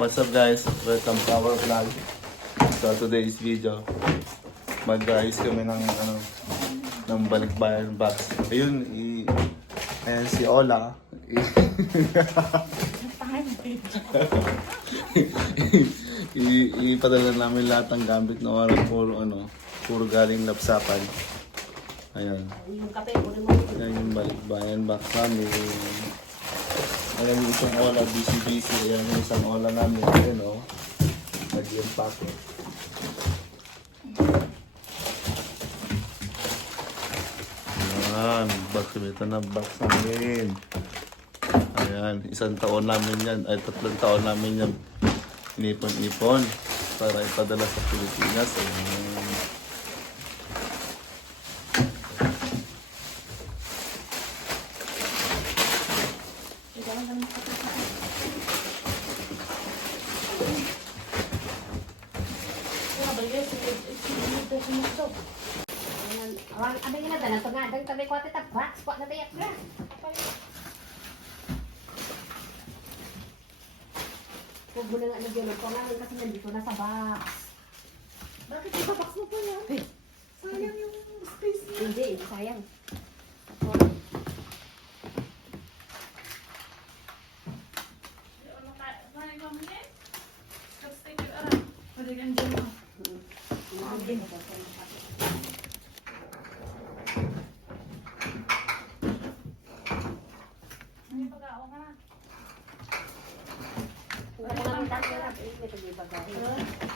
What's up guys? Welcome to our vlog. So today's video, mag-ayos kami ng ano ng balikbayan box. Ayun, i ayan si Ola. I, ipadala namin lahat ng gamit na oras puro ano, puro galing lapsapan. Ayan. Yung kape, kunin mo. Yan yung balikbayan box namin. Ayan yung isang ola, busy-busy. Ayan yung isang ola namin. Ayan o. Oh. Nag-impact. Ayan, box. Ito na box namin. Ayan, isang taon namin yan. Ay, tatlong taon namin yan. Inipon-ipon para ipadala sa Pilipinas. Ayan. Ayan. Awang, ano yung nadalan? Ito nga, dang tabi ko ati tabak. Spot na tayak na. Huwag mo na nga nagyulog ko nga kasi nandito na sa box. Bakit yung box mo pa yan? Sayang yung space niya. Hindi sayang. 你那边吗？嗯。啊。那你把个弄了。我这边打的，哎，这边把个。